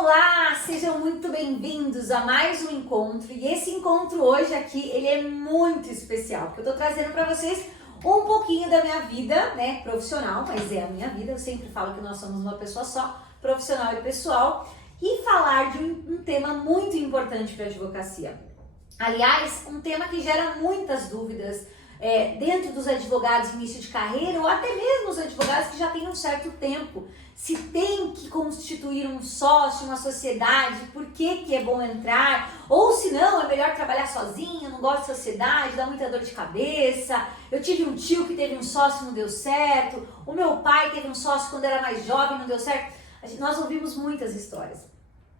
Olá, sejam muito bem-vindos a mais um encontro. E esse encontro hoje aqui, ele é muito especial, porque eu tô trazendo para vocês um pouquinho da minha vida, né, profissional, mas é a minha vida. Eu sempre falo que nós somos uma pessoa só, profissional e pessoal, e falar de um tema muito importante para a advocacia. Aliás, um tema que gera muitas dúvidas dentro dos advogados de início de carreira ou até mesmo os advogados que já têm um certo tempo. Se tem que constituir um sócio, uma sociedade, por que é bom entrar? Ou se não, é melhor trabalhar sozinho, não gosto de sociedade, dá muita dor de cabeça. Eu tive um tio que teve um sócio e não deu certo. O meu pai teve um sócio quando era mais jovem, não deu certo. Nós ouvimos muitas histórias.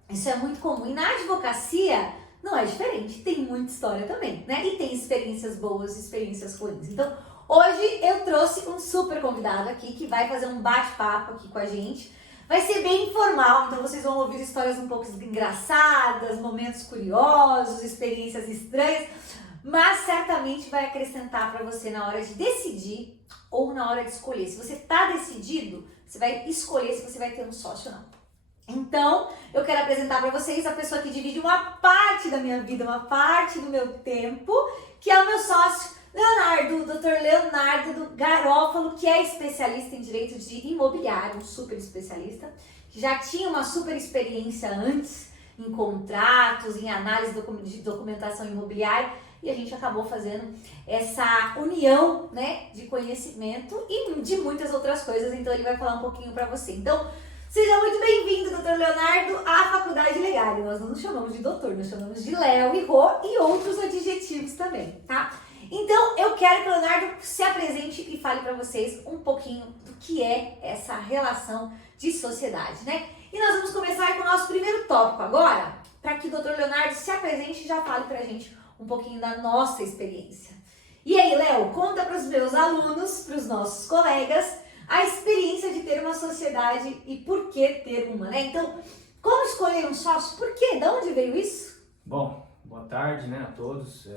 Isso é muito comum. E na advocacia não é diferente, tem muita história também, né? E tem experiências boas e experiências ruins. Então, hoje eu trouxe um super convidado aqui que vai fazer um bate-papo aqui com a gente. Vai ser bem informal, então vocês vão ouvir histórias um pouco engraçadas, momentos curiosos, experiências estranhas, mas certamente vai acrescentar para você na hora de decidir ou na hora de escolher. Se você tá decidido, você vai escolher se você vai ter um sócio ou não. Então, eu quero apresentar para vocês a pessoa que divide uma parte da minha vida, uma parte do meu tempo, que é o meu sócio, Leonardo, Dr. Leonardo Garofalo, que é especialista em direito de imobiliário, um super especialista, que já tinha uma super experiência antes em contratos, em análise de documentação imobiliária, e a gente acabou fazendo essa união, né, de conhecimento e de muitas outras coisas, então ele vai falar um pouquinho para você. Então, seja muito bem-vindo, Dr. Leonardo, à Faculdade Legal. Nós não nos chamamos de doutor, nós chamamos de Léo e Rô e outros adjetivos também, tá? Então, eu quero que o Leonardo se apresente e fale para vocês um pouquinho do que é essa relação de sociedade, né? E nós vamos começar com o nosso primeiro tópico agora, para que o Dr. Leonardo se apresente e já fale pra gente um pouquinho da nossa experiência. E aí, Léo, conta para os meus alunos, para os nossos colegas, a experiência de ter uma sociedade e por que ter uma, né? Então, como escolher um sócio? Por quê? De onde veio isso? Bom, boa tarde, né, a todos.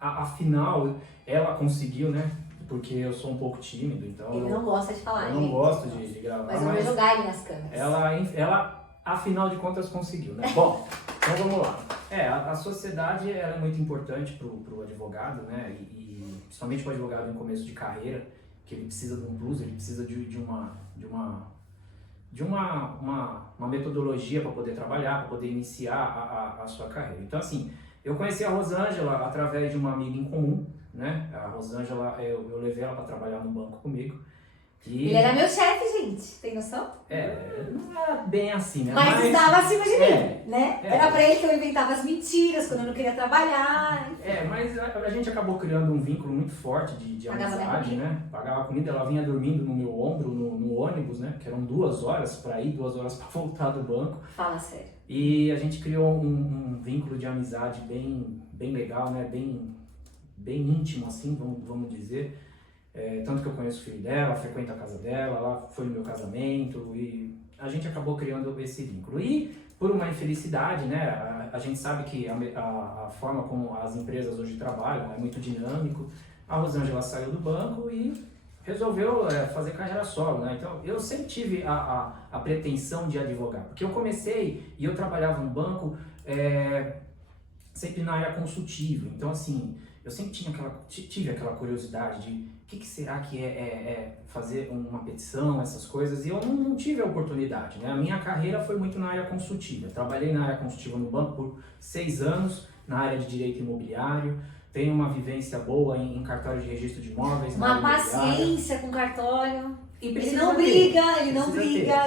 Afinal, ela conseguiu, né? Porque eu sou um pouco tímido, então... Ele não gosta de falar, eu não gosto de gravar, mas eu vou jogar ele nas câmeras. Ela, afinal de contas, conseguiu, né? Bom, então vamos lá. A sociedade ela é muito importante para o advogado, né? E principalmente para o advogado em começo de carreira, que ele precisa de um plus, ele precisa de uma metodologia para poder trabalhar, para poder iniciar a sua carreira. Então, assim, eu conheci a Rosângela através de uma amiga em comum, né? A Rosângela, eu levei ela para trabalhar no banco comigo. Ele era meu chefe, gente, tem noção? Não era bem assim, né? Mas estava acima de mim, né? Era pra ele que eu inventava as mentiras quando eu não queria trabalhar. Mas a gente acabou criando um vínculo muito forte de amizade, né? Pagava comida, ela vinha dormindo no meu ombro, no ônibus, né? Que eram 2 horas para ir, 2 horas para voltar do banco. Fala sério. E a gente criou um vínculo de amizade bem legal, né? Bem íntimo, assim, vamos dizer. Tanto que eu conheço o filho dela, frequento a casa dela, ela foi no meu casamento e a gente acabou criando esse vínculo. E por uma infelicidade, né, a gente sabe que a forma como as empresas hoje trabalham é muito dinâmico. A Rosângela saiu do banco e resolveu fazer carreira solo, né? Então eu sempre tive a pretensão de advogar, porque eu comecei e eu trabalhava no banco sempre na área consultiva. Então assim, eu sempre tive aquela curiosidade de o que será que é fazer uma petição, essas coisas, e eu não tive a oportunidade, né? A minha carreira foi muito na área consultiva. Eu trabalhei na área consultiva no banco por 6 anos, na área de direito imobiliário, tenho uma vivência boa em cartório de registro de imóveis. Uma paciência com cartório. Ele não briga,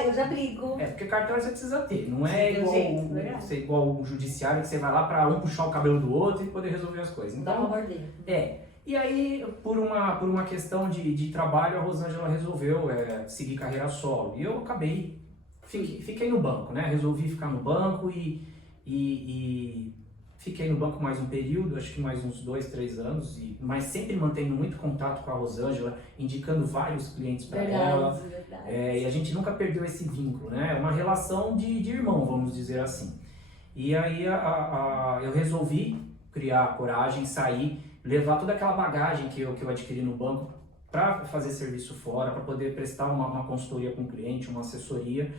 eu já brigo. Porque cartório você precisa ter, não é igual o judiciário que você vai lá para um puxar o cabelo do outro e poder resolver as coisas. Então, dá uma mordida. E aí, por uma questão de trabalho, a Rosângela resolveu seguir carreira solo. E eu acabei, fiquei no banco, né? Resolvi ficar no banco e fiquei no banco mais um período, acho que mais uns 2, 3 anos, mas sempre mantendo muito contato com a Rosângela, indicando vários clientes para ela. Verdade. E a gente nunca perdeu esse vínculo, né? É uma relação de irmão, vamos dizer assim. E aí eu resolvi criar a coragem, sair, levar toda aquela bagagem que eu adquiri no banco para fazer serviço fora, para poder prestar uma consultoria com o cliente, uma assessoria.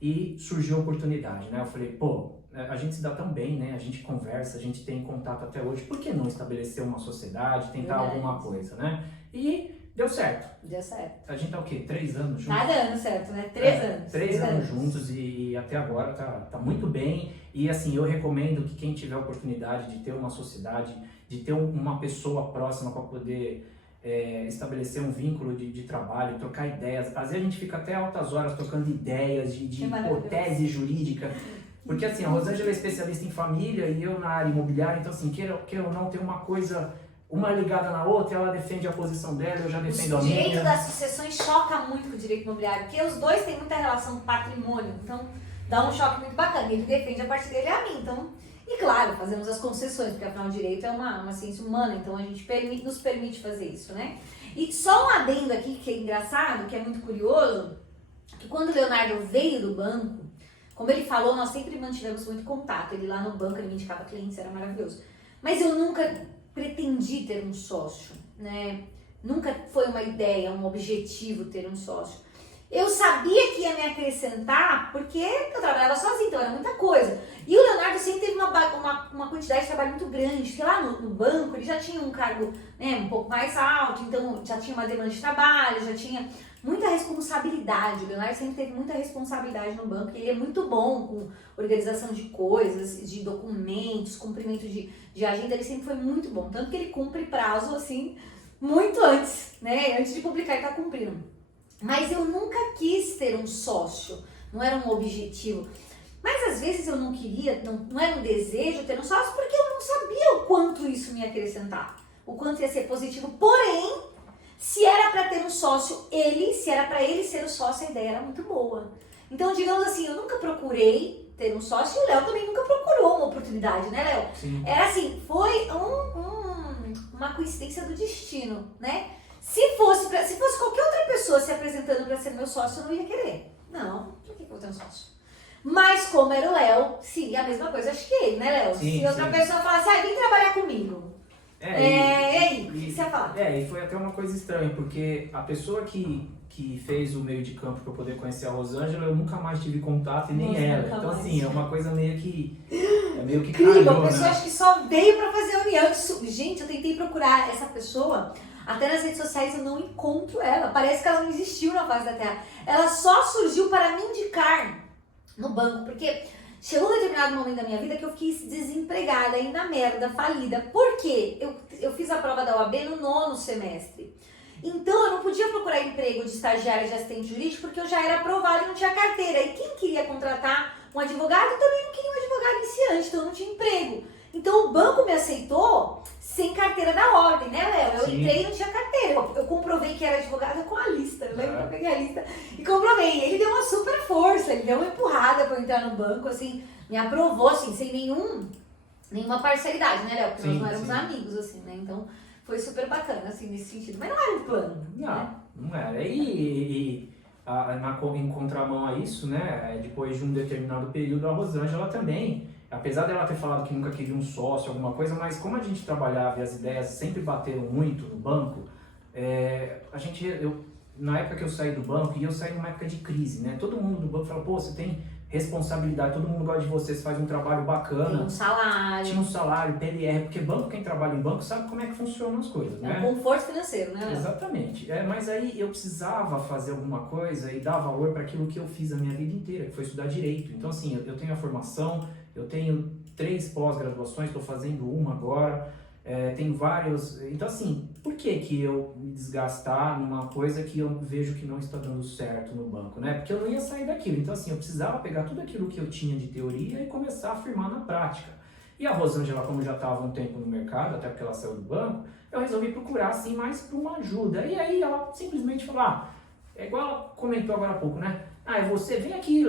e surgiu a oportunidade, né? Eu falei, pô, a gente se dá tão bem, né? A gente conversa, a gente tem contato até hoje, por que não estabelecer uma sociedade, tentar alguma coisa, né? E deu certo. Deu certo. A gente tá o quê? 3 anos juntos? Tá dando certo, né? 3 anos. 3 anos juntos e até agora tá muito bem. E assim, eu recomendo que quem tiver a oportunidade de ter uma sociedade, de ter uma pessoa próxima para poder estabelecer um vínculo de trabalho, trocar ideias. Às vezes a gente fica até altas horas trocando ideias de hipótese jurídica. Porque assim, a Rosângela é especialista em família e eu na área imobiliária, então assim, queira ou não, tem uma coisa, uma ligada na outra, ela defende a posição dela, eu já defendo a minha. O direito das sucessões choca muito com o direito imobiliário, porque os dois têm muita relação com patrimônio, então dá um choque muito bacana. Ele defende a parte dele e a mim, então... E claro, fazemos as concessões, porque afinal o direito é uma ciência humana, então a gente nos permite fazer isso, né? E só um adendo aqui que é engraçado, que é muito curioso, que quando o Leonardo veio do banco, como ele falou, nós sempre mantivemos muito contato. Ele lá no banco, ele me indicava clientes, era maravilhoso. Mas eu nunca pretendi ter um sócio, né? Nunca foi uma ideia, um objetivo ter um sócio. Eu sabia que ia me acrescentar porque eu trabalhava sozinha, então era muita coisa. E o Leonardo sempre teve uma quantidade de trabalho muito grande, porque lá no banco ele já tinha um cargo, né, um pouco mais alto, então já tinha uma demanda de trabalho, já tinha muita responsabilidade. O Leonardo sempre teve muita responsabilidade no banco e ele é muito bom com organização de coisas, de documentos, cumprimento de agenda, ele sempre foi muito bom. Tanto que ele cumpre prazo, assim, muito antes, né? Antes de publicar ele tá cumprindo. Mas eu nunca quis ter um sócio, não era um objetivo. Mas às vezes eu não queria, não era um desejo ter um sócio porque eu não sabia o quanto isso me ia acrescentar, o quanto ia ser positivo. Porém, se era para ter um sócio, se era para ele ser o sócio, a ideia era muito boa. Então, digamos assim, eu nunca procurei ter um sócio e o Léo também nunca procurou uma oportunidade, né, Léo? Sim. Era assim, foi uma coincidência do destino, né? Se fosse qualquer outra pessoa se apresentando para ser meu sócio, eu não ia querer. Não, por que eu vou ter um sócio? Mas como era o Léo, seria a mesma coisa, acho que ele, né, Léo? Se outra pessoa falasse, vem trabalhar comigo. E aí, o que você ia falar? E foi até uma coisa estranha, porque a pessoa que fez o meio de campo para eu poder conhecer a Rosângela, eu nunca mais tive contato e nem ela. Então assim, é uma coisa meio que incrível, calhou, a pessoa acho que só veio para fazer a união. Gente, eu tentei procurar essa pessoa, até nas redes sociais eu não encontro ela. Parece que ela não existiu na face da Terra. Ela só surgiu para me indicar no banco, porque chegou um determinado momento da minha vida que eu fiquei desempregada, aí na merda, falida. Por quê? Eu fiz a prova da OAB no 9º semestre. Então eu não podia procurar emprego de estagiária de assistente jurídico porque eu já era aprovada e não tinha carteira. E quem queria contratar um advogado também não queria um advogado iniciante, então eu não tinha emprego. Então o banco me aceitou sem carteira da ordem, né, Léo? Eu entrei e não tinha carteira. Eu comprovei que era advogada com a lista. Eu lembro que eu peguei a lista e comprovei. Ele deu uma super força, ele deu uma empurrada pra eu entrar no banco, assim, me aprovou, assim, sem nenhuma parcialidade, né, Léo? Porque nós não éramos amigos, assim, né? Então foi super bacana, assim, nesse sentido. Mas não era um plano. Não era. Em contramão a isso, né, depois de um determinado período, a Rosângela também, apesar dela ter falado que nunca queria um sócio, alguma coisa, mas como a gente trabalhava e as ideias sempre bateram muito no banco, na época que eu saí do banco, e eu saí numa época de crise, né, todo mundo do banco falou, pô, você tem responsabilidade, todo mundo gosta de você faz um trabalho bacana. Tem um salário. Tinha um salário, PLR, porque quem trabalha em banco sabe como é que funcionam as coisas, né? Um conforto financeiro, né? Exatamente. Mas aí eu precisava fazer alguma coisa e dar valor para aquilo que eu fiz a minha vida inteira, que foi estudar Direito. Então assim, eu tenho a formação, eu tenho 3 pós-graduações, estou fazendo uma agora, tenho vários... Então assim, por que eu me desgastar numa coisa que eu vejo que não está dando certo no banco, né? Porque eu não ia sair daquilo. Então assim, eu precisava pegar tudo aquilo que eu tinha de teoria e começar a afirmar na prática. E a Rosângela, como já estava um tempo no mercado, até porque ela saiu do banco, eu resolvi procurar assim mais por uma ajuda. E aí ela simplesmente falou, é igual ela comentou agora há pouco, né? Você vem aqui,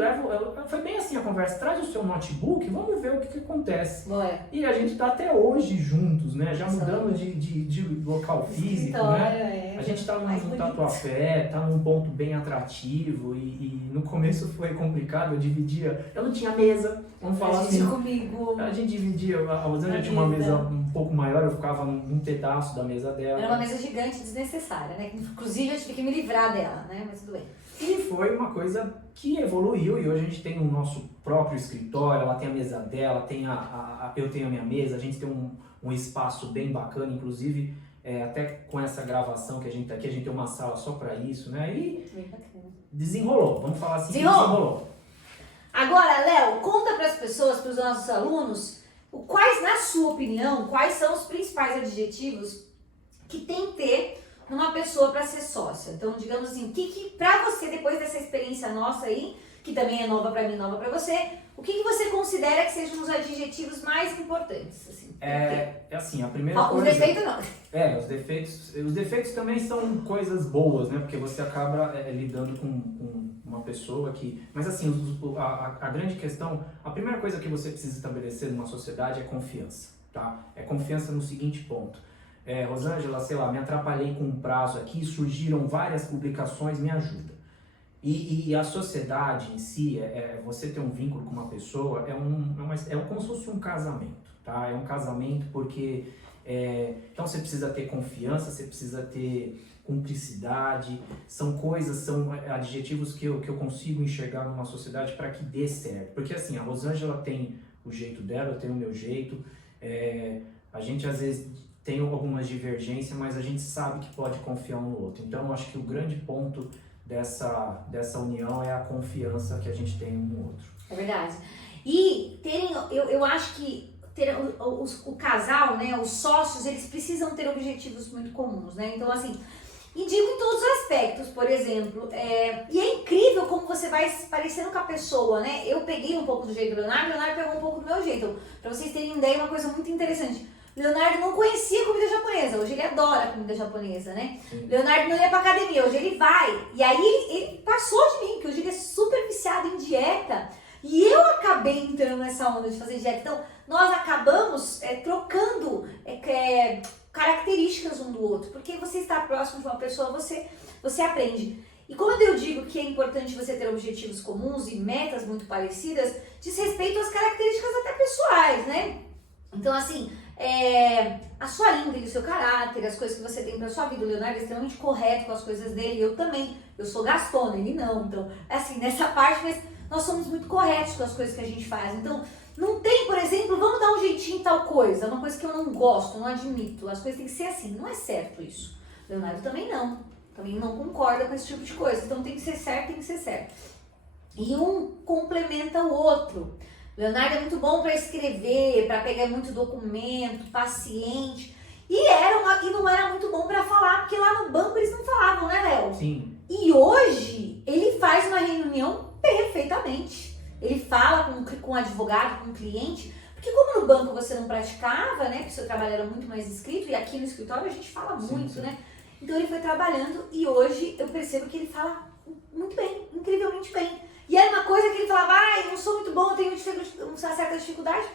foi bem assim a conversa, traz o seu notebook, vamos ver o que acontece. Ué. E a gente tá até hoje juntos, né? Já mudamos de local físico, né? A gente tá num Tatuapé, tá num ponto bem atrativo e no começo foi complicado, eu não tinha mesa, vamos falar assim. Comigo. A gente dividia, a Rosângela tinha uma mesa um pouco maior, eu ficava num pedaço da mesa dela. Era uma mesa gigante, desnecessária, né? Inclusive eu tive que me livrar dela, né? Mas tudo bem. E foi uma coisa que evoluiu e hoje a gente tem o nosso próprio escritório, ela tem a mesa dela, eu tenho a minha mesa, a gente tem um espaço bem bacana, inclusive até com essa gravação que a gente tá aqui, a gente tem uma sala só para isso, né? E desenrolou, vamos falar assim, desenrolou. Agora, Léo, conta para as pessoas, para os nossos alunos, quais, na sua opinião, quais são os principais adjetivos que tem que ter numa pessoa para ser sócia. Então, digamos assim, que para você, depois dessa experiência nossa aí, que também é nova para mim, nova para você, o que você considera que sejam os adjetivos mais importantes? Assim, assim, a primeira coisa... Os defeitos não. Os defeitos também são coisas boas, né? Porque você acaba lidando com uma pessoa que... Mas assim, a grande questão, a primeira coisa que você precisa estabelecer numa sociedade é confiança, tá? É confiança no seguinte ponto. Rosângela, sei lá, me atrapalhei com um prazo aqui, surgiram várias publicações, me ajuda. E a sociedade em si, você ter um vínculo com uma pessoa, como se fosse um casamento, tá? É um casamento porque, então você precisa ter confiança, você precisa ter cumplicidade, são adjetivos que eu consigo enxergar numa sociedade para que dê certo. Porque assim, a Rosângela tem o jeito dela, eu tenho o meu jeito, a gente às vezes tem algumas divergências, mas a gente sabe que pode confiar um no outro. Então, eu acho que o grande ponto dessa união é a confiança que a gente tem um no outro. É verdade. E eu acho que o casal, né, os sócios, eles precisam ter objetivos muito comuns, né? Então, assim, e digo em todos os aspectos, por exemplo, e é incrível como você vai se parecendo com a pessoa, né? Eu peguei um pouco do jeito do Leonardo pegou um pouco do meu jeito. Pra vocês terem ideia, uma coisa muito interessante. Leonardo não conhecia comida japonesa, hoje ele adora comida japonesa, né? Sim. Leonardo não ia pra academia, hoje ele vai. E aí ele passou de mim, porque hoje ele é super viciado em dieta. E eu acabei entrando nessa onda de fazer dieta. Então, nós acabamos trocando características um do outro. Porque você está próximo de uma pessoa, você aprende. E quando eu digo que é importante você ter objetivos comuns e metas muito parecidas, diz respeito às características até pessoais, né? Então, assim, a sua índole, o seu caráter, as coisas que você tem pra sua vida. O Leonardo é extremamente correto com as coisas dele, eu também. Eu sou gastona, ele não. Então, assim, nessa parte, mas nós somos muito corretos com as coisas que a gente faz. Então, não tem, por exemplo, vamos dar um jeitinho em tal coisa, uma coisa que eu não gosto, não admito. As coisas têm que ser assim, não é certo isso. O Leonardo também não concorda com esse tipo de coisa. Então, tem que ser certo, tem que ser certo. E um complementa o outro. Leonardo é muito bom para escrever, para pegar muito documento, paciente. E não era muito bom para falar, porque lá no banco eles não falavam, né, Léo? Sim. E hoje ele faz uma reunião perfeitamente. Ele fala com o advogado, com o cliente, porque como no banco você não praticava, né, porque o seu trabalho era muito mais escrito, e aqui no escritório a gente fala muito, sim. Né? Então ele foi trabalhando e hoje eu percebo que ele fala muito bem, incrivelmente bem. E era uma coisa que ele falava, eu não sou muito bom, eu tenho uma certa dificuldade,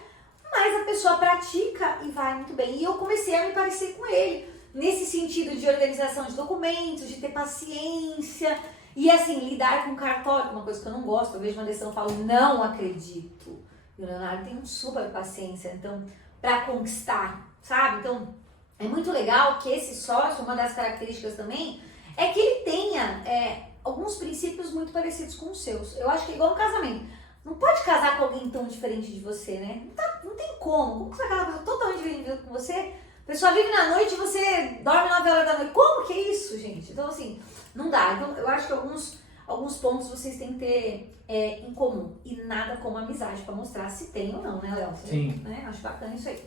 mas a pessoa pratica e vai muito bem. E eu comecei a me parecer com ele, nesse sentido de organização de documentos, de ter paciência, e assim, lidar com cartório, uma coisa que eu não gosto. Eu vejo uma decisão e falo, não acredito. E o Leonardo tem super paciência, então, para conquistar, sabe? Então, é muito legal que esse sócio, uma das características também, é que ele tenha alguns princípios muito parecidos com os seus. Eu acho que é igual um casamento. Não pode casar com alguém tão diferente de você, né? Não tem como. Como que você vai casar com uma pessoa totalmente diferente com você? A pessoa vive na noite e você dorme 9 horas da noite. Como que é isso, gente? Então, assim, não dá. Então, eu acho que alguns pontos vocês têm que ter em comum. E nada como amizade pra mostrar se tem ou não, né, Léo? Sim. Né? Acho bacana isso aí.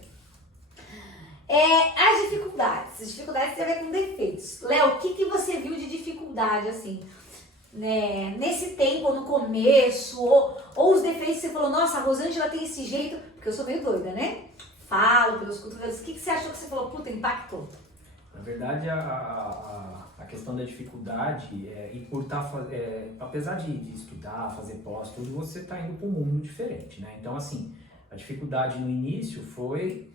As dificuldades. As dificuldades têm a ver com defeitos. Léo, o que você viu de dificuldade, assim? Né, nesse tempo, no começo, ou os defeitos que você falou, nossa, a Rosângela tem esse jeito, porque eu sou meio doida, né? Falo pelos cotovelos. O que você achou que você falou? Puta, impactou? Na verdade, a questão da dificuldade, e por apesar de estudar, fazer pós, tudo, você está indo para um mundo diferente, né? Então, assim, a dificuldade no início foi,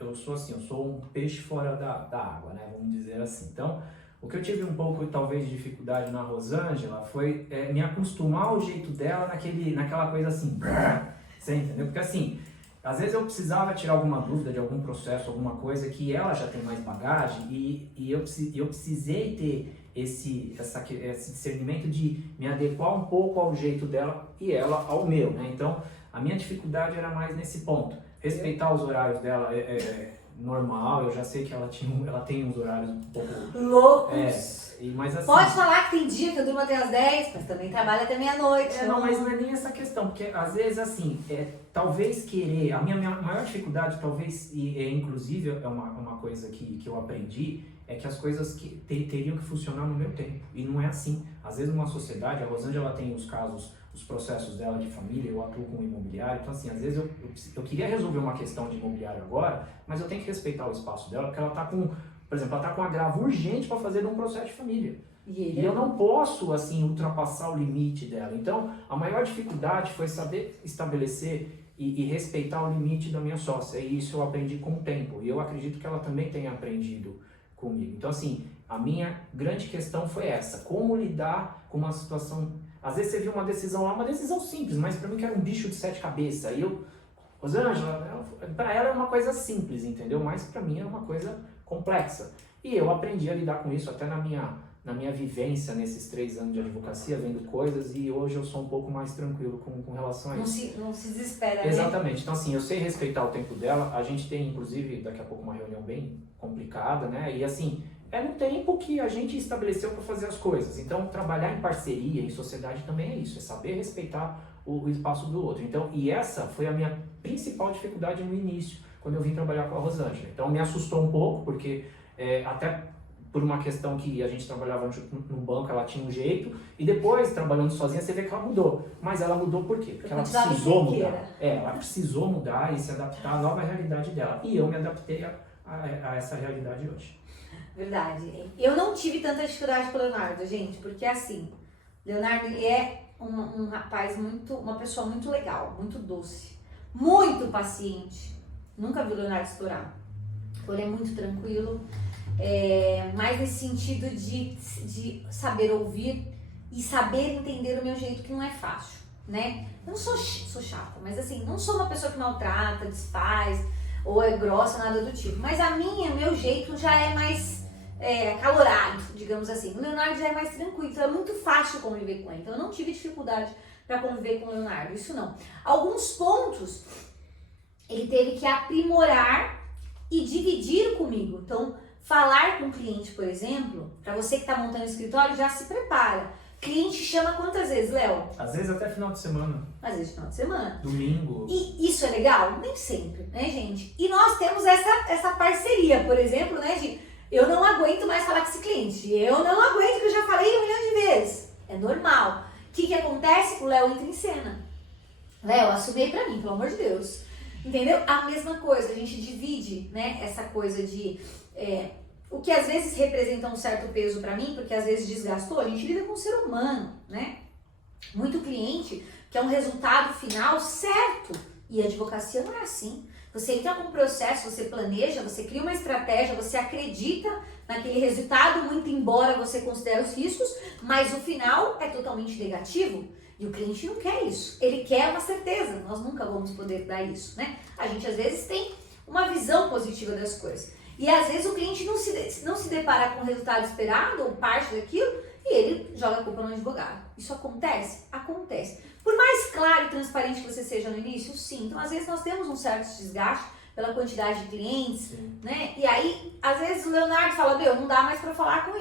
eu sou um peixe fora da água, né? Vamos dizer assim. Então, o que eu tive um pouco, talvez, de dificuldade na Rosângela foi me acostumar ao jeito dela naquela coisa assim, você entendeu? Porque assim, às vezes eu precisava tirar alguma dúvida de algum processo, alguma coisa que ela já tem mais bagagem e eu precisei ter esse discernimento de me adequar um pouco ao jeito dela e ela ao meu, né? Então, a minha dificuldade era mais nesse ponto. Respeitar os horários dela é normal, eu já sei que ela tem uns horários um pouco... loucos! Mas assim, pode falar que tem dia que eu durmo até as 10, mas também trabalho até meia-noite. Não, mas não é nem essa questão, porque às vezes assim, talvez querer, a minha maior dificuldade talvez, e inclusive é uma coisa que eu aprendi, é que as coisas teriam que funcionar no meu tempo, e não é assim. Às vezes numa sociedade, a Rosângela tem os casos, os processos dela de família, eu atuo com imobiliário, então assim, às vezes eu queria resolver uma questão de imobiliário agora, mas eu tenho que respeitar o espaço dela, porque ela está com, por exemplo, ela está com um agravo urgente para fazer um processo de família. E eu não posso, assim, ultrapassar o limite dela. Então, a maior dificuldade foi saber estabelecer e respeitar o limite da minha sócia. E isso eu aprendi com o tempo. E eu acredito que ela também tenha aprendido comigo. Então, assim, a minha grande questão foi essa. Como lidar com uma situação... Às vezes você viu uma decisão lá, uma decisão simples, mas para mim que era um bicho de 7 cabeças. E eu... Rosângela, para ela é uma coisa simples, entendeu? Mas para mim é uma coisa complexa. E eu aprendi a lidar com isso até na minha vivência nesses 3 anos de advocacia, vendo coisas, e hoje eu sou um pouco mais tranquilo com relação a isso. Não se desespera, né? Exatamente. Então, assim, eu sei respeitar o tempo dela. A gente tem, inclusive, daqui a pouco uma reunião bem complicada, né? E, assim, é no tempo que a gente estabeleceu para fazer as coisas. Então, trabalhar em parceria, em sociedade também é isso. É saber respeitar o espaço do outro. Então, e essa foi a minha principal dificuldade no início, quando eu vim trabalhar com a Rosângela. Então, me assustou um pouco, porque até... por uma questão que a gente trabalhava no banco, ela tinha um jeito, e depois, trabalhando sozinha, você vê que ela mudou. Mas ela mudou por quê? Porque ela precisou mudar. Ela precisou mudar e se adaptar à nova realidade dela. E eu me adaptei a essa realidade hoje. Verdade. Eu não tive tanta dificuldade com o Leonardo, gente, porque assim, Leonardo ele é um rapaz uma pessoa muito legal, muito doce, muito paciente. Nunca vi o Leonardo estourar. Ele é muito tranquilo. Mais nesse sentido de saber ouvir e saber entender o meu jeito, que não é fácil, né? Eu não sou chata, mas assim, não sou uma pessoa que maltrata, desfaz, ou é grossa, nada do tipo. Mas o meu jeito já é mais acalorado, digamos assim. O Leonardo já é mais tranquilo, então é muito fácil conviver com ele. Então eu não tive dificuldade para conviver com o Leonardo, isso não. Alguns pontos ele teve que aprimorar e dividir comigo. Então, falar com o cliente, por exemplo, para você que está montando o escritório, já se prepara. Cliente chama quantas vezes, Léo? Às vezes até final de semana. Às vezes final de semana. Domingo. E isso é legal? Nem sempre, né, gente? E nós temos essa parceria, por exemplo, né, de eu não aguento mais falar com esse cliente. Eu não aguento, que eu já falei 1 milhão de vezes. É normal. O que acontece? O Léo entra em cena. Léo, assumei pra mim, pelo amor de Deus. Entendeu? A mesma coisa, a gente divide, né, essa coisa de... o que às vezes representa um certo peso para mim, porque às vezes desgastou, a gente lida com um ser humano, né? Muito cliente que é um resultado final certo. E a advocacia não é assim. Você entra com um processo, você planeja, você cria uma estratégia, você acredita naquele resultado, muito embora você considere os riscos, mas o final é totalmente negativo. E o cliente não quer isso. Ele quer uma certeza. Nós nunca vamos poder dar isso, né? A gente às vezes tem uma visão positiva das coisas. E às vezes o cliente não se depara com o resultado esperado ou parte daquilo e ele joga a culpa no advogado. Isso acontece? Acontece. Por mais claro e transparente que você seja no início, sim. Então às vezes nós temos um certo desgaste pela quantidade de clientes, sim, né? E aí, às vezes o Leonardo fala, não dá mais para falar com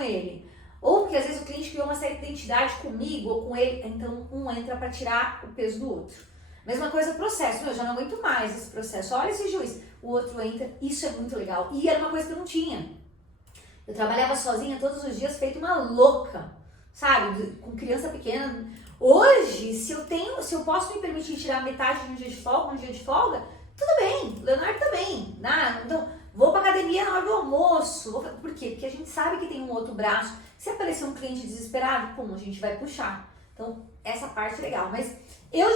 ele. Ou porque às vezes o cliente criou uma certa identidade comigo ou com ele, então um entra para tirar o peso do outro. Mesma coisa processo, eu já não aguento mais esse processo, olha esse juiz. O outro entra, isso é muito legal. E era uma coisa que eu não tinha. Eu trabalhava sozinha todos os dias, feito uma louca, sabe? Com criança pequena. Hoje, se eu posso me permitir tirar metade de um dia de folga, tudo bem, Leonardo também. Então, vou pra academia na hora do almoço. Por quê? Porque a gente sabe que tem um outro braço. Se aparecer um cliente desesperado, a gente vai puxar. Então, essa parte é legal. Mas eu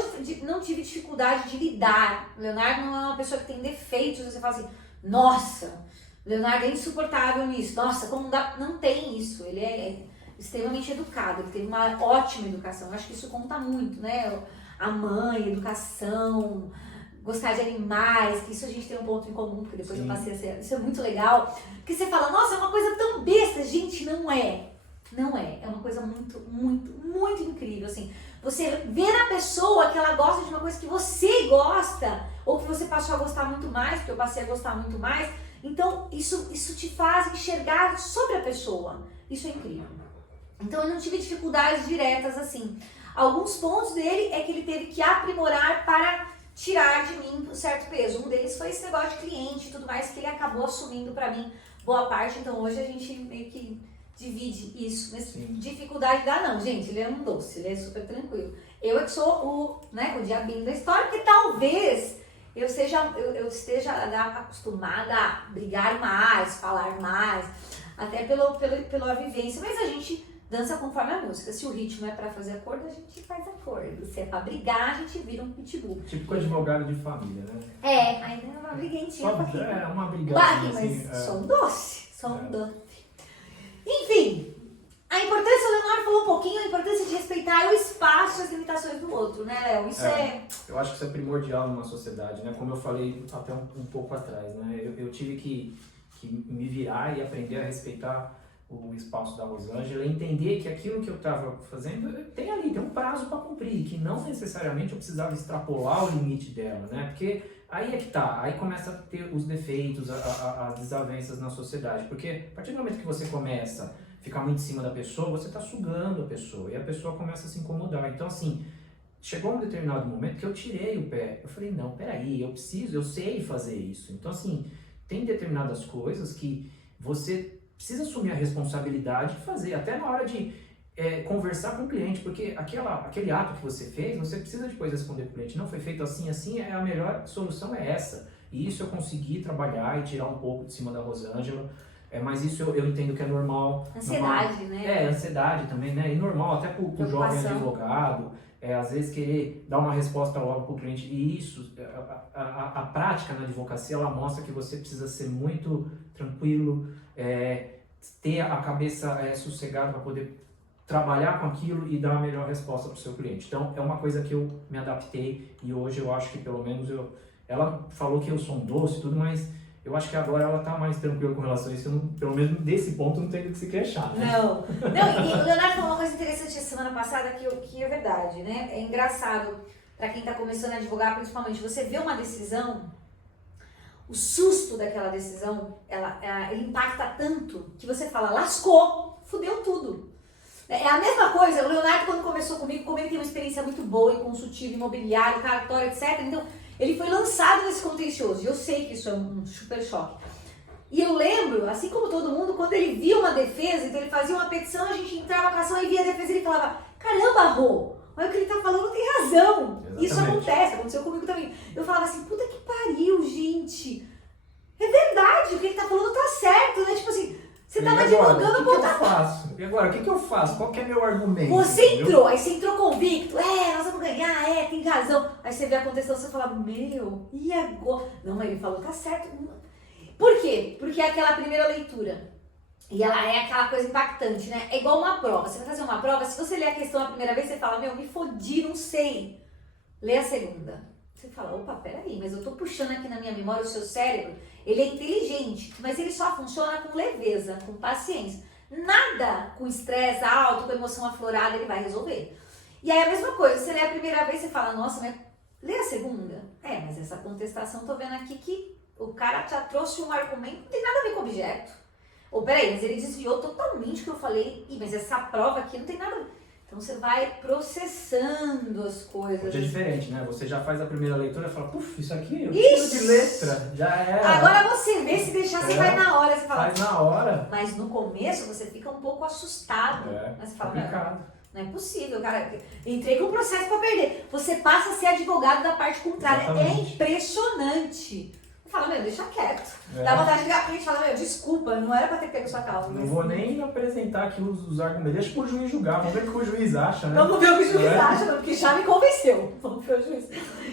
não tive dificuldade de lidar. O Leonardo não é uma pessoa que tem defeitos. Você fala assim, nossa, o Leonardo é insuportável nisso. Nossa, como dá? Não tem isso. Ele é extremamente educado. Ele teve uma ótima educação. Eu acho que isso conta muito, né? A mãe, a educação, gostar de animais, que isso a gente tem um ponto em comum, porque depois sim, eu passei a ser. Isso é muito legal. Porque você fala, nossa, é uma coisa tão besta. Gente, não é. Não é. É uma coisa muito, muito, muito incrível, assim. Você vê na pessoa que ela gosta de uma coisa que você gosta, ou que você passou a gostar muito mais, porque eu passei a gostar muito mais. Então, isso te faz enxergar sobre a pessoa. Isso é incrível. Então, eu não tive dificuldades diretas, assim. Alguns pontos dele é que ele teve que aprimorar para tirar de mim um certo peso. Um deles foi esse negócio de cliente e tudo mais, que ele acabou assumindo pra mim boa parte. Então, hoje a gente meio que divide isso. Mas dificuldade dá não, gente. Ele é um doce, ele é super tranquilo. Eu é que sou o diabinho da história, porque talvez eu esteja acostumada a brigar mais, falar mais, até pela vivência, mas a gente dança conforme a música. Se o ritmo é pra fazer acordo, a gente faz acordo. Se é pra brigar, a gente vira um pitbull. Tipo advogado de família, né? Ainda é uma briguentinha. É uma brigadinha assim. Mas só um doce, doce. Enfim, a importância, o Leonardo falou um pouquinho, a importância de respeitar o espaço e as limitações do outro, né, Léo? Isso Eu acho que isso é primordial numa sociedade, né? Como eu falei até um pouco atrás, né? Eu tive que me virar e aprender a respeitar o espaço da Rosângela, entender que aquilo que eu estava fazendo tem um prazo para cumprir, que não necessariamente eu precisava extrapolar o limite dela, né? Porque aí é que tá, aí começa a ter os defeitos, as desavenças na sociedade, porque a partir do momento que você começa a ficar muito em cima da pessoa, você está sugando a pessoa e a pessoa começa a se incomodar. Então, assim, chegou um determinado momento que eu tirei o pé, eu falei, não, peraí, eu sei fazer isso. Então, assim, tem determinadas coisas que você precisa assumir a responsabilidade de fazer, até na hora de conversar com o cliente, porque aquele ato que você fez, você precisa depois responder para o cliente, não foi feito assim, a melhor solução é essa. E isso eu consegui trabalhar e tirar um pouco de cima da Rosângela, mas isso eu entendo que é normal. Ansiedade, né? Ansiedade também, né? E normal, até para o jovem advogado, às vezes querer dar uma resposta logo para o cliente. E isso, a prática na advocacia, ela mostra que você precisa ser muito tranquilo, ter a cabeça sossegada para poder trabalhar com aquilo e dar a melhor resposta para o seu cliente. Então, é uma coisa que eu me adaptei e hoje eu acho que pelo menos ela falou que eu sou um doce e tudo, mas eu acho que agora ela está mais tranquila com relação a isso, pelo menos desse ponto não tem do que se queixar. Né? Não, e o Leonardo falou uma coisa interessante semana passada que é verdade, né? É engraçado para quem está começando a advogar, principalmente, você vê uma decisão, o susto daquela decisão, ele impacta tanto que você fala, lascou, fudeu tudo. É a mesma coisa, o Leonardo quando começou comigo, como ele tem uma experiência muito boa em consultivo, imobiliário, cartório, etc. Então, ele foi lançado nesse contencioso, e eu sei que isso é um super choque. E eu lembro, assim como todo mundo, quando ele via uma defesa, então ele fazia uma petição, a gente entrava com a ação e via a defesa e ele falava, caramba, Rô, olha o que ele tá falando, tem razão. Exatamente. Isso aconteceu comigo também. Eu falava assim, puta que pariu, gente. É verdade, o que ele tá falando tá certo, né? Tipo assim, você tava advogando a ponta. E agora, o que eu faço? Qual que é meu argumento? Você entrou, aí você entrou convicto, nós vamos ganhar, tem razão. Aí você vê a contestação, você fala, e agora? Não, mas ele falou, tá certo. Por quê? Porque é aquela primeira leitura. E ela é aquela coisa impactante, né? É igual uma prova. Você vai fazer uma prova, se você ler a questão a primeira vez, você fala, me fodi, não sei. Lê a segunda. Você fala, opa, peraí, mas eu tô puxando aqui na minha memória o seu cérebro, ele é inteligente, mas ele só funciona com leveza, com paciência. Nada com estresse alto, com emoção aflorada, ele vai resolver. E aí a mesma coisa, você lê a primeira vez, você fala, nossa, mas lê a segunda. Mas essa contestação, tô vendo aqui que o cara já trouxe um argumento, não tem nada a ver com o objeto. Ou peraí, mas ele desviou totalmente o que eu falei, mas essa prova aqui não tem nada a ver. Então você vai processando as coisas. É diferente, né? Você já faz a primeira leitura e fala, puf, isso aqui eu tiro de letra, já era. Agora você vê, se deixar, você vai na hora, você fala. Faz na hora. Mas no começo você fica um pouco assustado. Mas você fala, complicado. Não é possível, cara. Entrei com o processo pra perder. Você passa a ser advogado da parte contrária. Exatamente. É impressionante. Fala, deixa quieto. Dá vontade de ligar pra gente e falar, desculpa, não era pra ter pego sua causa. Não vou nem apresentar aqui os argumentos, deixa pro juiz julgar, vamos ver o que o juiz acha, né? Vamos ver o que o juiz acha, porque já me convenceu. Vamos ver o juiz.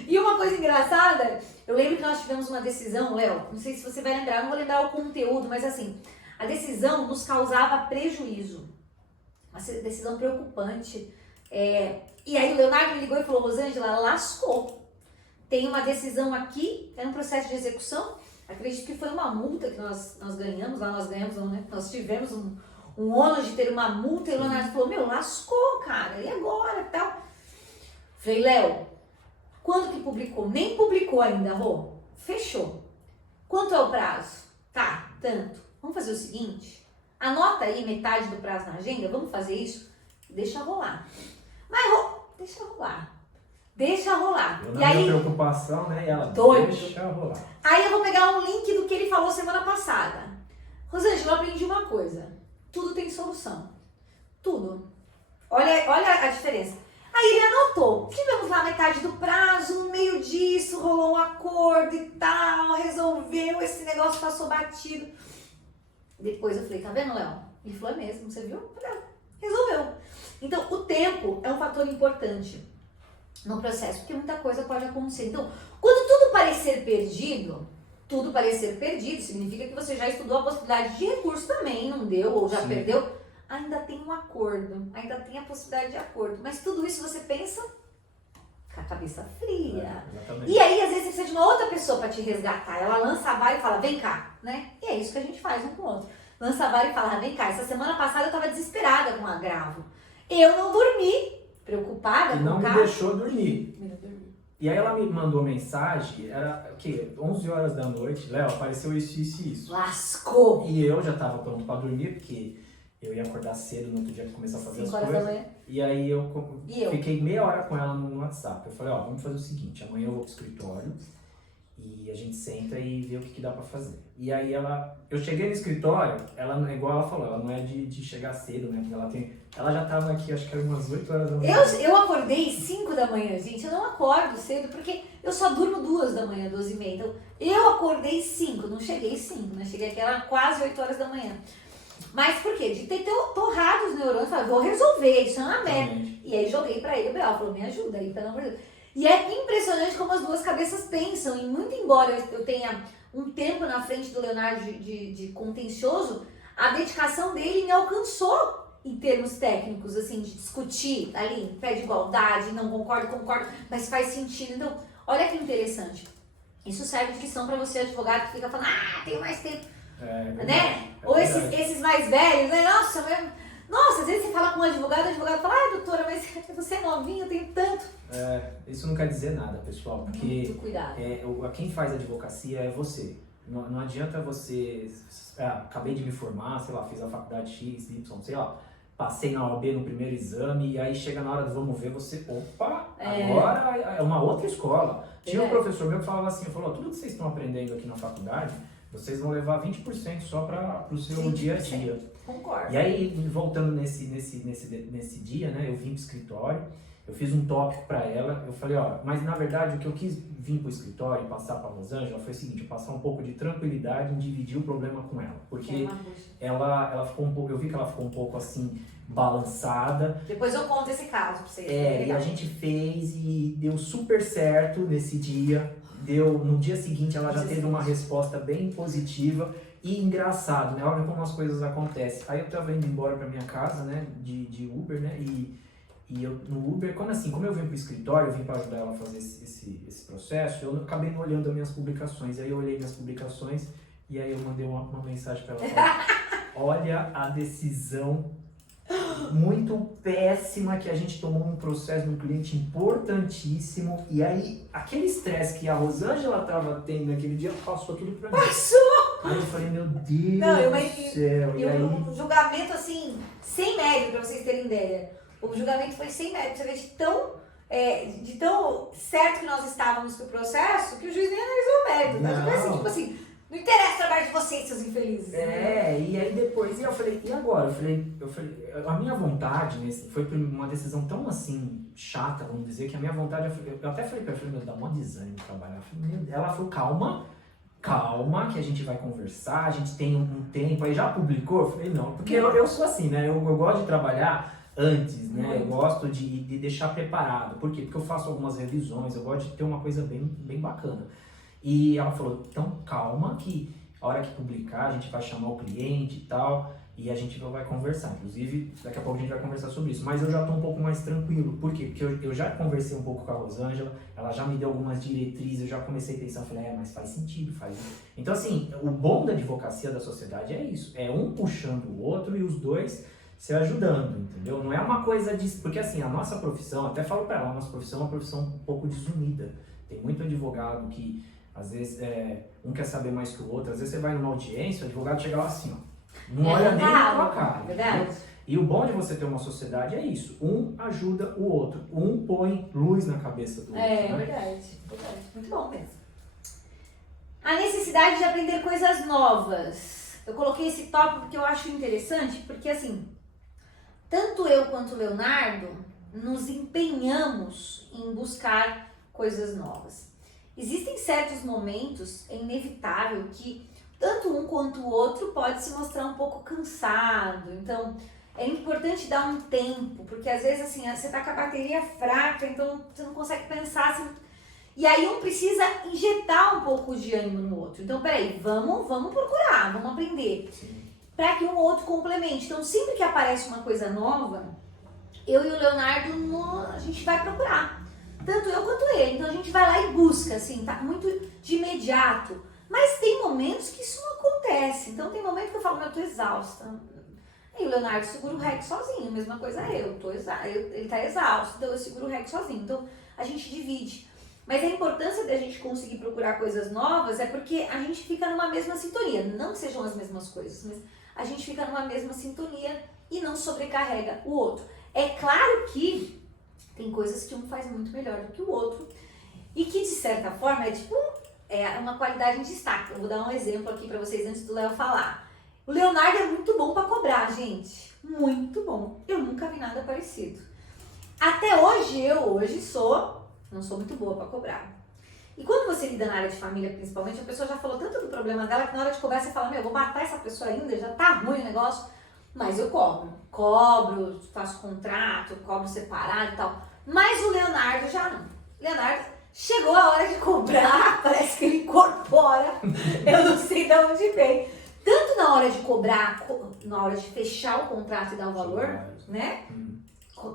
E uma coisa engraçada, eu lembro que nós tivemos uma decisão, Léo, não sei se você vai lembrar, não vou lembrar o conteúdo, mas assim, a decisão nos causava prejuízo. Uma decisão preocupante. E aí o Leonardo me ligou e falou, Rosângela, lascou. Tem uma decisão aqui, é um processo de execução. Acredito que foi uma multa que nós ganhamos, nós tivemos um ônus de ter uma multa, e o Leonardo falou, meu, lascou, cara, e agora, tal? Falei, Léo, quando que publicou? Nem publicou ainda, Rô. Fechou. Quanto é o prazo? Tá, tanto. Vamos fazer o seguinte, anota aí metade do prazo na agenda, vamos fazer isso? Deixa rolar. Mas, Rô, deixa rolar. Deixa rolar. Eu E na aí, minha preocupação, né? E ela doido. deixa rolar. Aí eu vou pegar um link do que ele falou semana passada. Rosângela, eu aprendi uma coisa. Tudo tem solução. Tudo. Olha a diferença. Aí ele anotou. Tivemos lá metade do prazo, no meio disso, rolou um acordo e tal, resolveu, esse negócio passou batido. Depois eu falei, tá vendo, Léo? Ele falou, é mesmo, você viu? Eu falei, resolveu. Então, o tempo é um fator importante no processo, porque muita coisa pode acontecer. Então, quando tudo parecer perdido significa que você já estudou a possibilidade de recurso também, não deu, ou já perdeu, ainda tem um acordo, ainda tem a possibilidade de acordo. Mas tudo isso você pensa com a cabeça fria. E aí, às vezes, você precisa de uma outra pessoa para te resgatar. Ela lança a vara e fala, vem cá, né? E é isso que a gente faz um com o outro. Lança a vara e fala, vem cá, essa semana passada eu tava desesperada com o agravo. Eu não dormi, preocupada com o não carro. me deixou dormir. E aí ela me mandou mensagem, era o quê? 11 horas da noite, Léo, apareceu isso, isso e isso. Lascou! E eu já tava pronto pra dormir, porque eu ia acordar cedo no outro dia pra começar a fazer as coisas. E aí eu fiquei meia hora com ela no WhatsApp. Eu falei, ó, vamos fazer o seguinte, amanhã eu vou pro escritório e a gente senta e vê o que dá pra fazer. E aí eu cheguei no escritório, ela, igual ela falou, ela não é de chegar cedo, né? Porque ela já tava aqui, acho que era umas 8 horas da manhã. Eu acordei 5 da manhã, gente. Eu não acordo cedo, porque eu só durmo 2 da manhã, 2h30. Então, eu acordei 5, não cheguei 5, né? Cheguei aqui, era quase 8 horas da manhã. Mas por quê? De ter torrado os neurônios, falei, vou resolver, isso é uma merda. E aí joguei pra ele, ela falou, me ajuda aí, pelo amor de Deus. E é impressionante como as duas cabeças pensam, e muito embora eu tenha um tempo na frente do Leonardo de contencioso, a dedicação dele me alcançou em termos técnicos, assim, de discutir ali, pé de igualdade, não concordo, mas faz sentido. Então, olha que interessante. Isso serve de lição pra você, advogado, que fica falando, tenho mais tempo, né? Ou esses mais velhos, né? Nossa, às vezes você fala com um advogado, o advogado fala, doutora, mas você é novinho, eu tenho tanto. Isso não quer dizer nada, pessoal, porque muito cuidado. Quem faz advocacia é você. Não adianta você, acabei de me formar, sei lá, fiz a faculdade X, Y, sei lá, passei na OAB no primeiro exame e aí chega na hora do vamos ver, você, agora é uma outra escola. Tinha um professor meu que falava assim, falou, tudo que vocês estão aprendendo aqui na faculdade, vocês vão levar 20% só para o seu 20%. Dia a dia. Concordo. E aí, voltando nesse dia, né, eu vim pro escritório, eu fiz um tópico para ela, eu falei, mas na verdade o que eu quis vir pro escritório e passar para Rosângela foi o seguinte, eu passar um pouco de tranquilidade em dividir o problema com ela, porque ela ficou um pouco, eu vi que ela ficou um pouco assim, balançada. Depois eu conto esse caso pra vocês. E a gente fez e deu super certo nesse dia, no dia seguinte ela já teve uma resposta bem positiva. E engraçado, né? Olha como as coisas acontecem. Aí eu tava indo embora pra minha casa, né? De Uber, né? E eu no Uber, como eu vim pro escritório, eu vim pra ajudar ela a fazer esse processo, eu acabei não olhando as minhas publicações. Aí eu olhei minhas publicações e aí eu mandei uma mensagem pra ela. Falar, olha a decisão muito péssima que a gente tomou um processo de um cliente importantíssimo. E aí, aquele estresse que a Rosângela tava tendo naquele dia, passou tudo pra mim. Aí eu falei, meu Deus do céu. E um julgamento assim, sem mérito, pra vocês terem ideia. O julgamento foi sem mérito. Você vê de tão certo que nós estávamos com o processo, que o juiz nem analisou o mérito. Tá? Assim, tipo assim, não interessa o trabalho de vocês, seus infelizes. E aí depois, eu falei, e agora? Eu falei, a minha vontade foi uma decisão tão assim, chata, vamos dizer, que a minha vontade, eu até falei pra ela, meu, dá mó desânimo trabalhar. Ela falou, calma, que a gente vai conversar, a gente tem um tempo, aí já publicou? Eu falei, não, porque eu sou assim, né, eu gosto de trabalhar antes, né, eu gosto de deixar preparado. Por quê? Porque eu faço algumas revisões, eu gosto de ter uma coisa bem bacana. E ela falou, então calma que a hora que publicar a gente vai chamar o cliente e tal. E a gente vai conversar, inclusive daqui a pouco a gente vai conversar sobre isso, mas eu já estou um pouco mais tranquilo, por quê? Porque eu já conversei um pouco com a Rosângela, ela já me deu algumas diretrizes, eu já comecei a pensar, falei, mas faz sentido, faz. Então assim, o bom da advocacia da sociedade é isso, é um puxando o outro e os dois se ajudando, entendeu? Não é uma coisa de... Porque assim, a nossa profissão, até falo para ela, a nossa profissão é uma profissão um pouco desunida, tem muito advogado que às vezes um quer saber mais que o outro, às vezes você vai numa audiência, o advogado chega lá assim, ó. Não olha nem na tua cara. Verdade. E o bom de você ter uma sociedade é isso. Um ajuda o outro. Um põe luz na cabeça do outro. Verdade, verdade. Muito bom mesmo. A necessidade de aprender coisas novas. Eu coloquei esse tópico porque eu acho interessante, porque assim, tanto eu quanto o Leonardo nos empenhamos em buscar coisas novas. Existem certos momentos, é inevitável que tanto um quanto o outro pode se mostrar um pouco cansado, então é importante dar um tempo, porque às vezes assim, você tá com a bateria fraca, então você não consegue pensar assim, e aí um precisa injetar um pouco de ânimo no outro. Então peraí, vamos procurar, vamos aprender, para que um outro complemente. Então sempre que aparece uma coisa nova, eu e o Leonardo, a gente vai procurar, tanto eu quanto ele, então a gente vai lá e busca, assim, tá muito de imediato. Mas tem momentos que isso não acontece. Então tem momentos que eu falo, eu tô exausta. E o Leonardo segura o REC sozinho, mesma coisa eu, ele tá exausto, então eu seguro o REC sozinho. Então a gente divide. Mas a importância da gente conseguir procurar coisas novas é porque a gente fica numa mesma sintonia. Não que sejam as mesmas coisas, mas a gente fica numa mesma sintonia e não sobrecarrega o outro. É claro que tem coisas que um faz muito melhor do que o outro e que de certa forma é tipo... É uma qualidade em destaque. Eu vou dar um exemplo aqui pra vocês antes do Léo falar. O Leonardo é muito bom pra cobrar, gente. Muito bom. Eu nunca vi nada parecido. Até hoje, não sou muito boa pra cobrar. E quando você lida na área de família, principalmente, a pessoa já falou tanto do problema dela que na hora de cobrar você fala, vou matar essa pessoa ainda, já tá ruim o negócio. Mas eu cobro, faço contrato, cobro separado e tal. Mas o Leonardo já não. Leonardo... Chegou a hora de cobrar, parece que ele incorpora, eu não sei de onde vem. Tanto na hora de cobrar, na hora de fechar o contrato e dar o valor, né?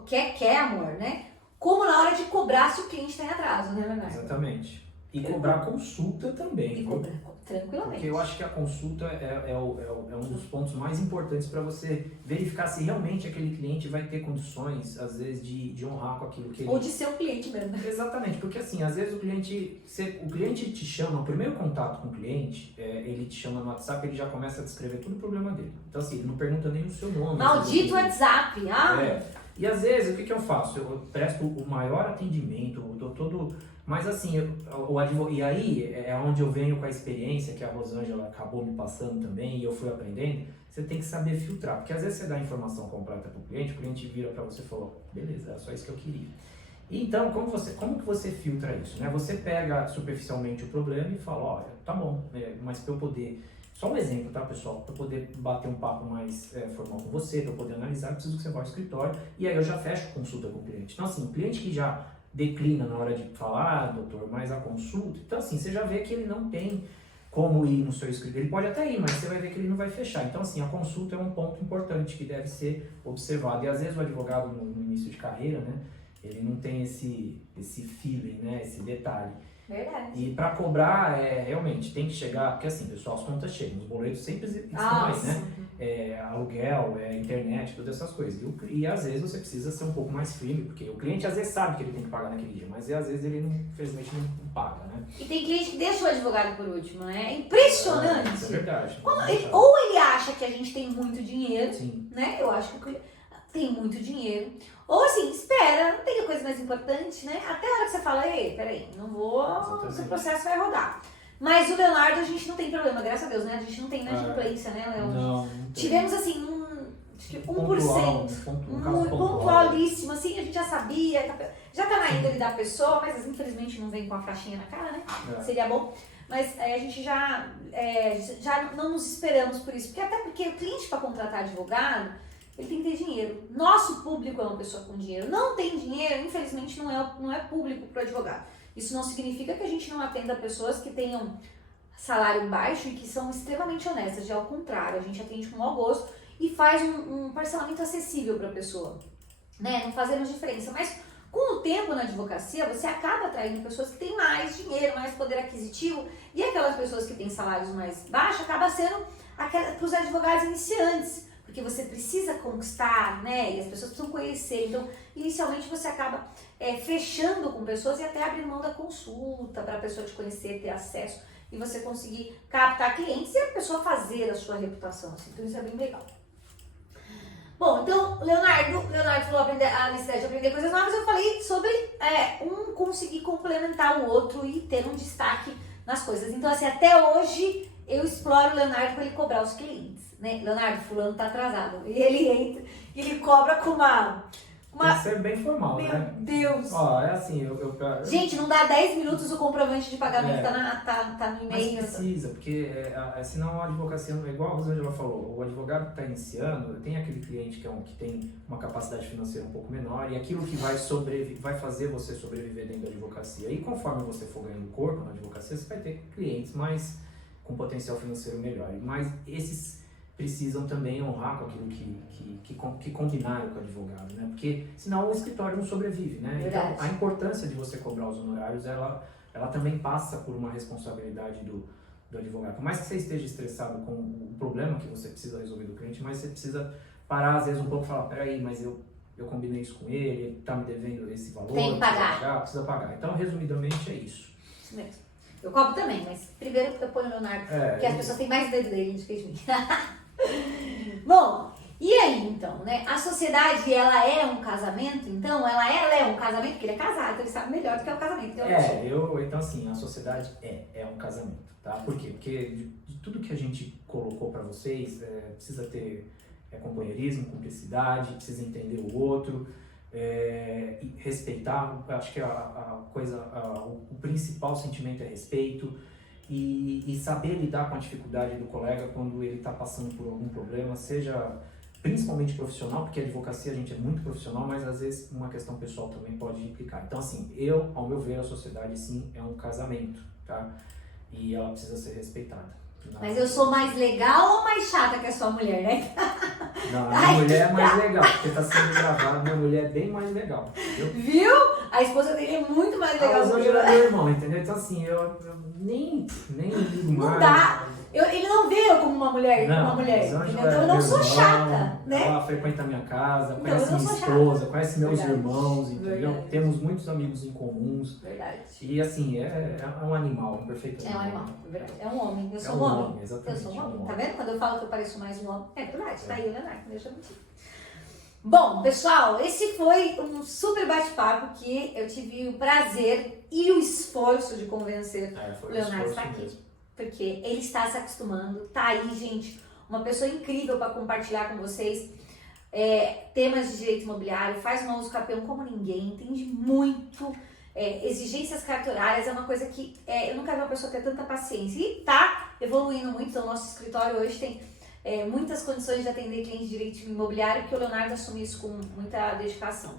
Quer amor, né? Como na hora de cobrar se o cliente está em atraso, né, Leonardo? Exatamente. E cobrar consulta também. E cobrar tranquilamente. Porque eu acho que a consulta é um dos pontos mais importantes para você verificar se realmente aquele cliente vai ter condições, às vezes, de honrar com aquilo que ele... Ou de ser um cliente mesmo. Exatamente, porque assim, às vezes o cliente te chama, o primeiro contato com o cliente, ele te chama no WhatsApp, ele já começa a descrever todo o problema dele. Então assim, ele não pergunta nem o seu nome. Maldito WhatsApp, E às vezes, o que eu faço? Eu presto o maior atendimento, eu dou todo... Mas assim, e aí é onde eu venho com a experiência que a Rosângela acabou me passando também e eu fui aprendendo. Você tem que saber filtrar, porque às vezes você dá a informação completa para o cliente vira para você e falou, beleza, era só isso que eu queria. Então, como que você filtra isso? Né? Você pega superficialmente o problema e fala, olha, tá bom, mas para eu poder... Só um exemplo, tá, pessoal? Para eu poder bater um papo mais formal com você, para eu poder analisar, eu preciso que você vá ao escritório e aí eu já fecho consulta com o cliente. Então, assim, o cliente que já declina na hora de falar, doutor, mas a consulta, então assim, você já vê que ele não tem como ir no seu escritório. Ele pode até ir, mas você vai ver que ele não vai fechar. Então, assim, a consulta é um ponto importante que deve ser observado. E às vezes o advogado no início de carreira, né, ele não tem esse feeling, né, esse detalhe. Verdade. E para cobrar, realmente, tem que chegar, porque assim, pessoal, as contas chegam, os boletos sempre estão mais, né? Aluguel, internet, todas essas coisas. E às vezes você precisa ser um pouco mais firme, porque o cliente às vezes sabe que ele tem que pagar naquele dia, mas às vezes ele, infelizmente, não paga, né? E tem cliente que deixa o advogado por último, né? É impressionante. Isso é verdade. Ou ele acha que a gente tem muito dinheiro, sim, né? Eu acho que o cliente tem muito dinheiro. Ou assim, espera, não tem coisa mais importante, né? Até a hora que você fala, ei, peraí, não vou, Exatamente. esse processo vai rodar. Mas o Leonardo, a gente não tem problema, graças a Deus, né? A gente não tem inadimplência, né, Leon? Não. Tivemos, assim, acho que 1%. Um caso pontualíssimo, assim, a gente já sabia, já tá na índole da pessoa, mas infelizmente não vem com a faixinha na cara, né? Seria bom. Mas a gente já não nos esperamos por isso, porque o cliente para contratar advogado, ele tem que ter dinheiro. Nosso público é uma pessoa com dinheiro. Não tem dinheiro, infelizmente não é público para o advogado. Isso não significa que a gente não atenda pessoas que tenham salário baixo e que são extremamente honestas. Já ao contrário, a gente atende com mau gosto e faz um parcelamento acessível para a pessoa, né? Não fazendo diferença. Mas com o tempo na advocacia, você acaba atraindo pessoas que têm mais dinheiro, mais poder aquisitivo, e aquelas pessoas que têm salários mais baixos acaba sendo para os advogados iniciantes, porque você precisa conquistar, né? E as pessoas precisam conhecer. Então, inicialmente você acaba fechando com pessoas e até abrir mão da consulta para a pessoa te conhecer, ter acesso e você conseguir captar clientes e a pessoa fazer a sua reputação. Assim. Então, isso é bem legal. Bom, então, Leonardo falou a necessidade de aprender coisas novas. Eu falei sobre um conseguir complementar o outro e ter um destaque nas coisas. Então, assim, até hoje eu exploro o Leonardo para ele cobrar os clientes, né? Leonardo, fulano tá atrasado. E ele entra e ele cobra com uma... Tem que ser bem formal, Meu né? Deus! Ó, é assim, Gente, não dá 10 minutos o comprovante de pagamento, tá no e-mail. Mas precisa, porque senão a advocacia, igual a Rosângela falou, o advogado que está iniciando, tem aquele cliente que tem uma capacidade financeira um pouco menor e aquilo que vai fazer você sobreviver dentro da advocacia. E conforme você for ganhando corpo na advocacia, você vai ter clientes com potencial financeiro melhor. Mas esses precisam também honrar com aquilo que combinaram com o advogado, né? Porque senão o escritório não sobrevive, né? Verdade. Então a importância de você cobrar os honorários, ela também passa por uma responsabilidade do advogado. Por mais que você esteja estressado com o problema que você precisa resolver do cliente, mas você precisa parar às vezes um pouco e falar, peraí, mas eu combinei isso com ele tá me devendo esse valor, tem que pagar. Precisa pagar. Então, resumidamente, é isso. Isso mesmo. Eu cobro também, mas primeiro eu ponho o Leonardo, porque as pessoas têm mais medo dele do que de mim. Bom, e aí então, né? A sociedade, ela é um casamento, então ela é um casamento, porque ele é casado, então ele sabe melhor do que é o casamento. Então assim, a sociedade é um casamento, tá? Por quê? Porque de tudo que a gente colocou para vocês, precisa ter companheirismo, cumplicidade, precisa entender o outro, e respeitar. Acho que o principal sentimento é respeito. E saber lidar com a dificuldade do colega quando ele está passando por algum problema, seja principalmente profissional, porque a advocacia a gente é muito profissional, mas às vezes uma questão pessoal também pode implicar. Então assim, ao meu ver, a sociedade sim é um casamento, tá? E ela precisa ser respeitada. Mas eu sou mais legal ou mais chata que a sua mulher, né? Não, a minha mulher é mais legal, porque tá sendo gravado, minha mulher é bem mais legal, entendeu? Viu? A esposa dele é muito mais legal do que eu. Meu irmão, entendeu? Então assim, eu nem ligo mais. Não dá. Ele não vê eu como uma mulher, entendeu? Então eu não sou chata, né? Ela frequenta a minha casa, Então, conhece minha esposa, conhece meus irmãos, entendeu? Verdade. Temos muitos amigos em comuns. Verdade. E assim, é um animal, um perfeito animal. É um animal, verdade. É um homem. Eu sou um homem. homem, exatamente. Eu sou um homem. homem. Tá vendo? Quando eu falo que eu pareço mais um homem. É verdade, tá aí o Leonardo, não deixa eu mentir. Bom, pessoal, esse foi um super bate-papo que eu tive o prazer e o esforço de convencer o Leonardo está aqui. Mesmo. Porque ele está se acostumando, tá aí, gente, uma pessoa incrível para compartilhar com vocês temas de direito imobiliário, faz uma uso capião como ninguém, entende muito, exigências cartorárias, é uma coisa que eu nunca vi uma pessoa ter tanta paciência e tá evoluindo muito. Então, o nosso escritório hoje tem muitas condições de atender clientes de direito imobiliário, porque o Leonardo assumiu isso com muita dedicação.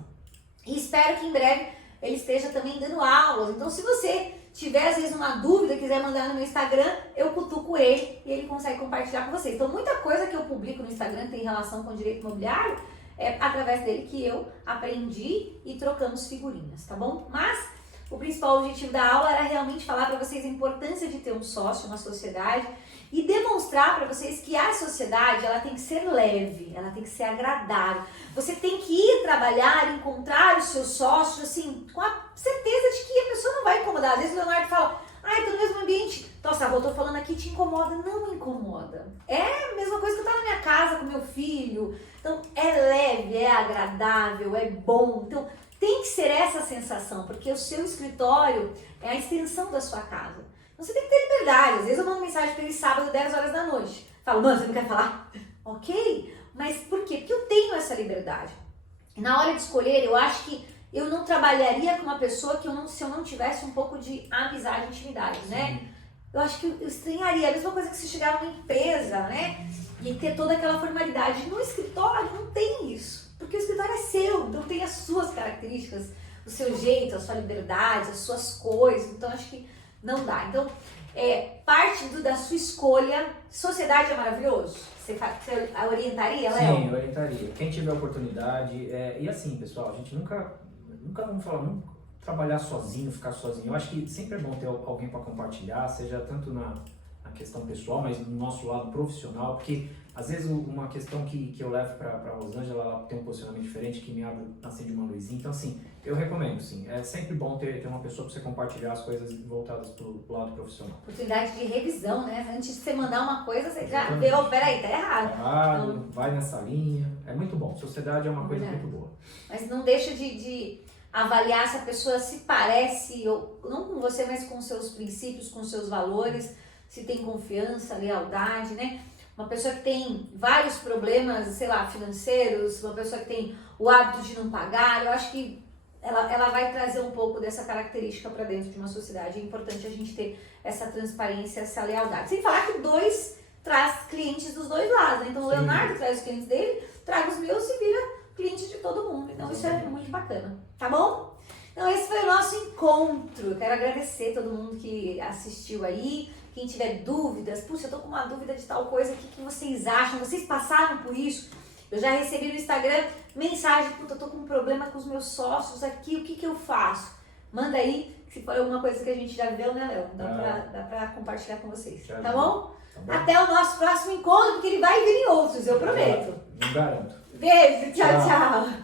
E espero que em breve ele esteja também dando aulas. Então, se você tiver às vezes uma dúvida, quiser mandar no meu Instagram, eu cutuco ele e ele consegue compartilhar com vocês. Então, muita coisa que eu publico no Instagram que tem relação com direito imobiliário é através dele que eu aprendi e trocamos figurinhas, tá bom? Mas o principal objetivo da aula era realmente falar para vocês a importância de ter um sócio, uma sociedade, e demonstrar para vocês que a sociedade, ela tem que ser leve, ela tem que ser agradável. Você tem que ir trabalhar, encontrar o seu sócio, assim, com a certeza de que a pessoa não vai incomodar. Às vezes o Leonardo fala, tô no mesmo ambiente. Nossa, eu tô falando aqui, te incomoda. Não me incomoda. É a mesma coisa que eu tava na minha casa com meu filho. Então, é leve, é agradável, é bom. Então, tem que ser essa sensação, porque o seu escritório é a extensão da sua casa. Então, você tem que ter liberdade. Às vezes eu mando mensagem para ele sábado, 10 horas da noite. Falo, mano, você não quer falar? Ok, mas por quê? Porque eu tenho essa liberdade. E na hora de escolher, eu acho que eu não trabalharia com uma pessoa se eu não tivesse um pouco de amizade e intimidade, né? Eu acho que eu estranharia. A mesma coisa que se chegar numa empresa, né? E ter toda aquela formalidade. No escritório não tem isso. Porque o escritório é seu, então tem as suas características, o seu jeito, a sua liberdade, as suas coisas. Então acho que Não dá. Então, parte da sua escolha, sociedade é maravilhoso? Você orientaria, Léo? Sim, eu orientaria. Quem tiver oportunidade, e assim, pessoal, a gente nunca vamos falar, nunca trabalhar sozinho, ficar sozinho. Eu acho que sempre é bom ter alguém para compartilhar, seja tanto na questão pessoal, mas no nosso lado profissional, porque às vezes uma questão que eu levo para Rosângela, ela tem um posicionamento diferente, que me abre, acende uma luzinha. Então, assim, eu recomendo, sim. É sempre bom ter uma pessoa para você compartilhar as coisas voltadas para o lado profissional. Oportunidade de revisão, né? Antes de você mandar uma coisa, você já vê, peraí, tá errado. Claro, vai nessa linha. É muito bom. Sociedade é uma coisa muito boa. Mas não deixa de avaliar se a pessoa se parece, ou não com você, mas com seus princípios, com seus valores, se tem confiança, lealdade, né? Uma pessoa que tem vários problemas, sei lá, financeiros, uma pessoa que tem o hábito de não pagar, eu acho que ela vai trazer um pouco dessa característica para dentro de uma sociedade. É importante a gente ter essa transparência, essa lealdade. Sem falar que dois traz clientes dos dois lados, né? Então o Leonardo traz os clientes dele, traga os meus e vira cliente de todo mundo. Então isso é muito bacana, tá bom? Então esse foi o nosso encontro. Eu quero agradecer todo mundo que assistiu aí. Quem tiver dúvidas, puxa, eu tô com uma dúvida de tal coisa, o que vocês acham? Vocês passaram por isso? Eu já recebi no Instagram mensagem, puta, eu tô com um problema com os meus sócios aqui, o que eu faço? Manda aí, se for alguma coisa que a gente já viu, né, Léo? Dá pra compartilhar com vocês, tá bom? Até o nosso próximo encontro, porque ele vai vir em outros, eu prometo. Não garanto. Beijo, tchau, tchau.